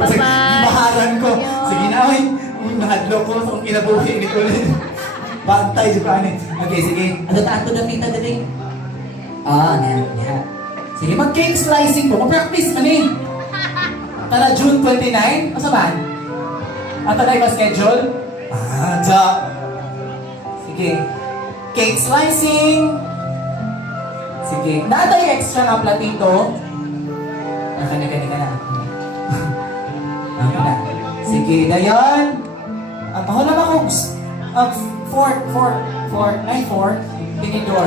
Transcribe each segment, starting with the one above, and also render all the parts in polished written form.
Kasi maharan ko. Sige na, oy. Nahadlo ko kung kinabuhi ni Kulin. Bantay, di ba? Okay, sige. Ano tato na kita din? Niya. Sige, mag-cake slicing po. Mag-practice, mani. Tala June 29? Asa ba? Tala iba schedule? Sige. Cake slicing. Sige. Nada yung extra na platito. Ka na. Sige, dayon. Pahulam ako. 4. Tingin door.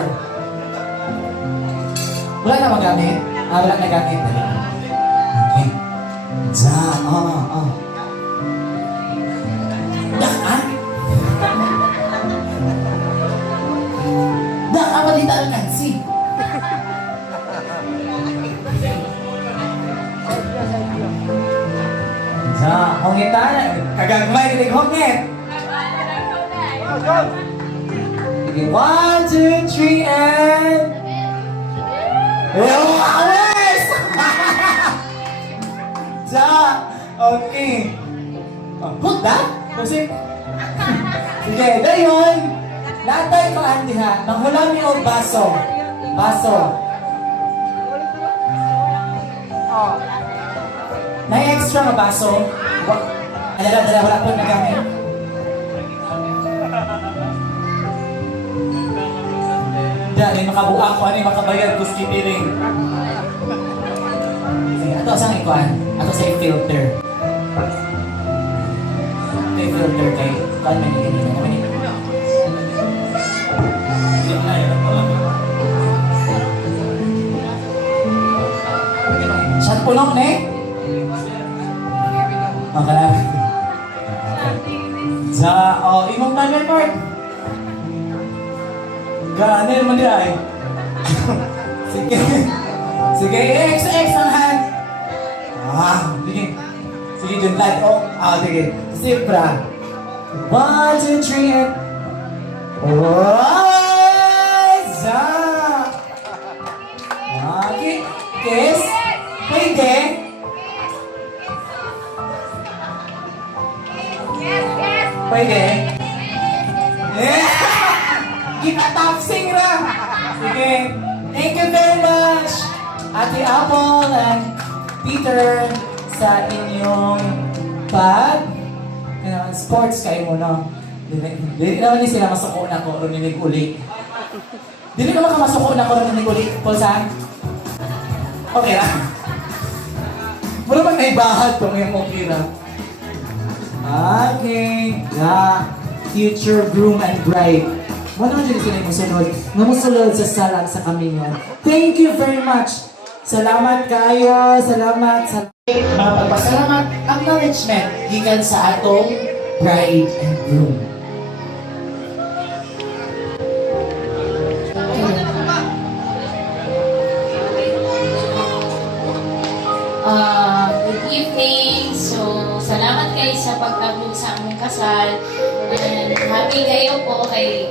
Wala na magamit? Wala na gamit. Okay. Dak, malita ang kansi. Hongitan, kagagmay kinig hongit. Okay, 1, 2, 3, and... Alis! Okay. Put that? Kasi... Sige, dayon. Natay ko, Andy ha. Manghulami o baso. May extra na baso. Dala, wala po nagamit. Dali, makabuang ko, ano yung makabayad ko skipiring. Ito asang ikuan. Ito sa filter. Ito yung filter kay kuan manigin. Saan punong, ne? Makalala. Imong timer part. Ganil man nila eh. Sige, X ang hand. Sige, dun light off. Sige. Sipra. 1, 2, 3, and... Okay. Kiss. Pwede. Pwede. Kita-tapsing ra. Sige. Thank you very much, Ate Apple and Peter, sa inyong sports kayo muna. Dili naman ni sila masuko na ko ron ninig uli. Dili naman ka masuko na ko ron ninig uli. Pulsan? Okay lang. Wala bang naibahad ko ngayon mo kira? Okay. Future groom and bride. Wala naman dyan sila yung musunod. Namusunod sa salang sa kami yan. Thank you very much. Salamat kayo. Salamat. Mapagpasalamat acknowledgement gikan sa atong bride and groom. Good evening. So, salamat kayo sa pagtabog sa among kasal. And happy kayo po kay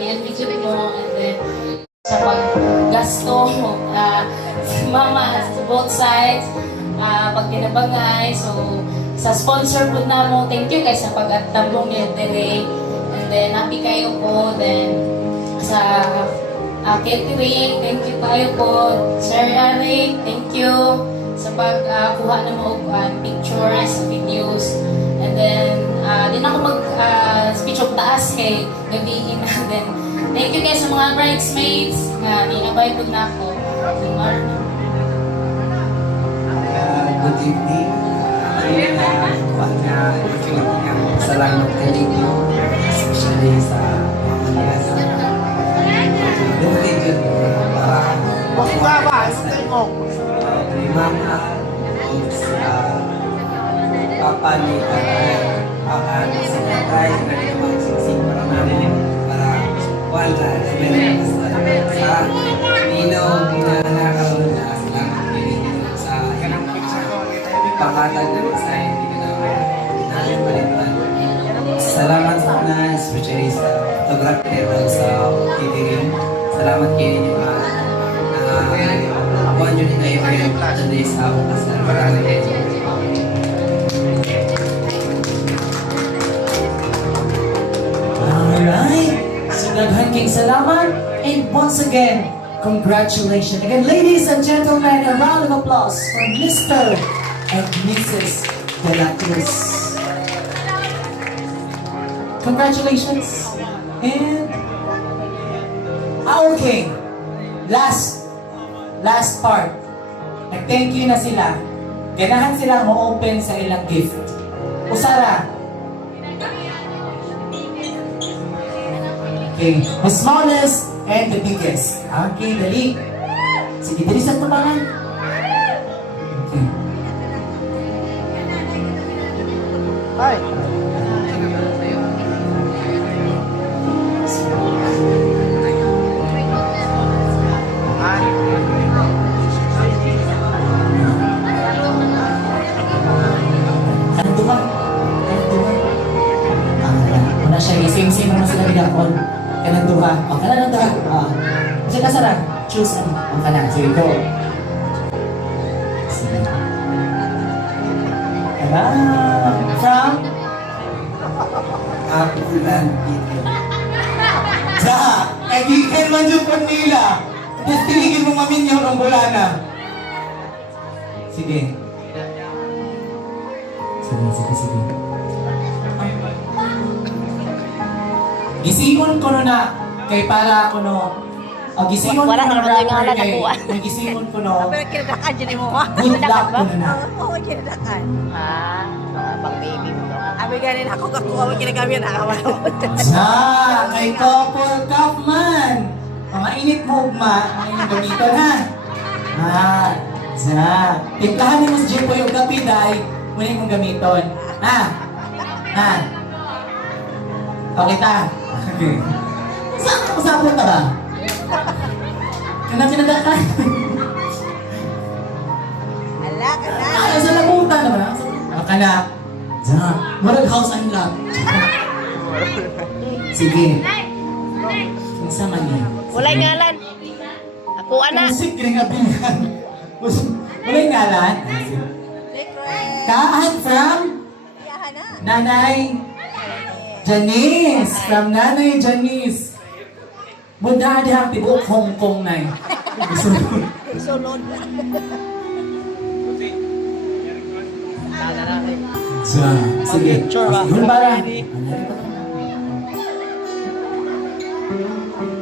niyan video mo. And then, sa paggasto, si mama sa both sides, pag tinabangay. So, sa sponsor po na mo, thank you guys sa pagtabong niyo today. And then, happy kayo po. Then, sa catering, thank you kayo po. Sir Eric, thank you sa pagkuha ng mga pictures, videos. And then, din ako mag-speech of taas kay gabihin na. Then, thank you guys sa mga bridesmaids na ninabay po na ako. Good evening. Salamat kayo niyo, especially sa mga nasa. Dumating yun para ni Mama o sa Papa ni Papa ni sa Tatay na nagmamagsising para namin para wala sa Nino na nakakaroon na salamat kayo sa pakatag na sa hindi ka namin balitan. Salamat na especially sa photography at sa catering. Salamat kayo ninyo buwan yun na i-frame today sa ako kasal. Maraming kayo. So daghan kayong salamat. And once again, congratulations. Again, ladies and gentlemen, a round of applause for Mr. and Mrs. De La Cruz. Congratulations. And okay. Last part. Nag-thank you na sila. Ganahan sila mo-open sa ilang gift. Usara. Okay. The smallest and the biggest. Okay, dali. Sige, dali sa tubangan. Okay. Ay. Anong duha? Wala siya. Same-same naman sila bigakon. Kanang duha. O, kanang duha. Kasi kasara. Choose ano. Ang kanang. Sige, go. Sige. Diba? From? Kapulan Peter. Sa! Kaibigan man yung po nila. Tapos tiligin mo maminyaw ng bulana. Sige. Sige. Gisimon ko no na kay para ako no. Gisimon ko Wala no naman yung rapper nga kay. nakuha. Kung gisimon ko no. Pero kinadakan dyan mo. Good luck ko na na. Oo, kinadakan. Pang baby mo to. Abi ganin ako kakuha mo kinagamit na ako. Sa! Kay Couple Cup man! Mga init mo ugma, ang inyong gamiton ha. Sa! Timplahan mo sa Jepoy o kapiday, muna yung gamiton. Ha? Okay ta? Okay. Saan ka usapon ka ba? Kinadakan? Ala, kana. Ay, sa labutan naman ha? Kana. Sa! Murag house and lot. Sige. Kung sa mani. Walay ngalan. Ako ana. Musik rin nga pingan. Wala yung ngalan? Kaan from Iyahan na. Nanay Janice. From Nanay Janice. Muna di ang tibok Hong Kong na eh. Isulod. Sige. Yun para.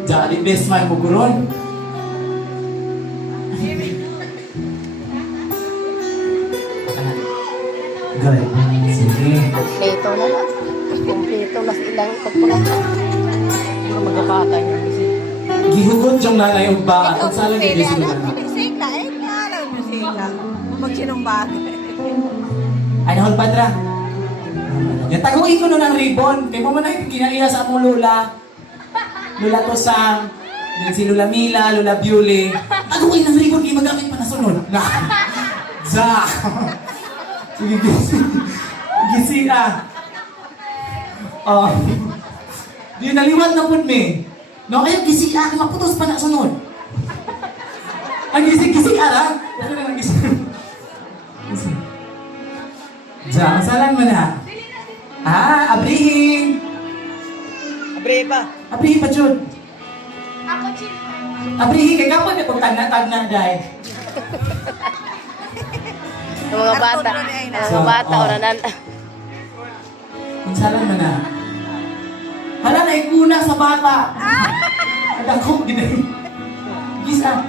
Jadi best man mo kuron. Good. Sige. Kompleto na lang. Kompleto na silang pagpulata. Magkakata niya kasi. Gihugot yung nanay og baka. Ikaw Ang sala ni pili, Bisita. anak, bisita. Eh, alam bisita. Magsinumbag. Ay, nahol padra. Yung taguin ko nun ang ribbon. Kaya mo man ay kinaiya sa among lula. Lula Tosang. Yan si Lula Mila, Lula Bewley. Taguin ang ribbon kaya magamit pa na sunod. Na. Za. Sige, gisi ah. Oh. Di naliwat na po me. No, ayaw gisi ah. Maputos pa na sunod. Ang gisi ah. Ano na ang gisi? Diyan, masalan mo na. Abrihin. Abre pa. Abrihin pa, Jud. Abrihin, kay kapag na pagtagna-tagna, dahil. Ang mga bata. Ang mga bata, Oh. oranan. Masalan mo na. Hala na ikuna sa bata. Adakok, ginay. Gisa.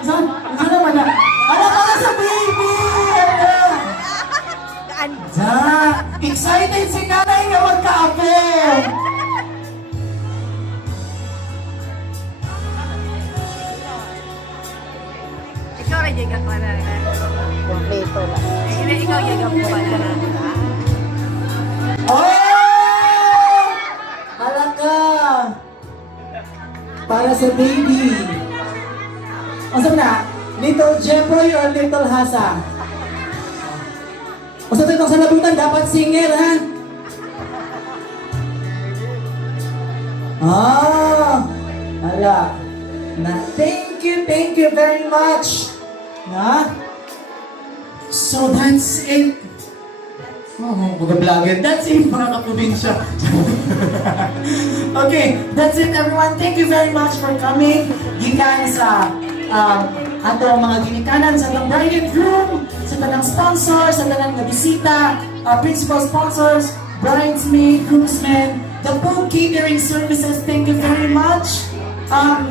Masalan mo na. Hala para sa baby! Hala! Kaan. Ja, excited si nanay nga magkaapo. Ikaw rin yung kakwana. Kompleto na. Hindi, ikaw yung kakwana. Oh! Halaka! Para sa baby. Asa na? Little Jeffrey or Little Hasa? Asa tayo sa labutan, dapat singer, ha? Hala. Na, thank you very much. Na? So that's it. Oh, mga vlogger, that's it mga kaprobinsya. Okay, that's it everyone. Thank you very much for coming. Gikan sa ato mga ginikanan sa atong bride and groom, sa tanang sponsor, sa tanang nabisita, principal sponsors, bridesmaid, groomsmen, the full catering services, thank you very much.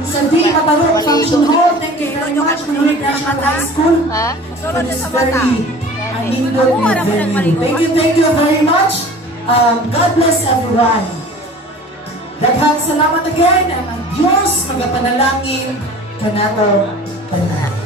Sa Di Matarok Function Hall, thank you very much. Manurig National High School. For this very nindot na venue. Thank you very much. God bless everyone. Daghang salamat again, and ang Diyos magapanalangin kanato tanan.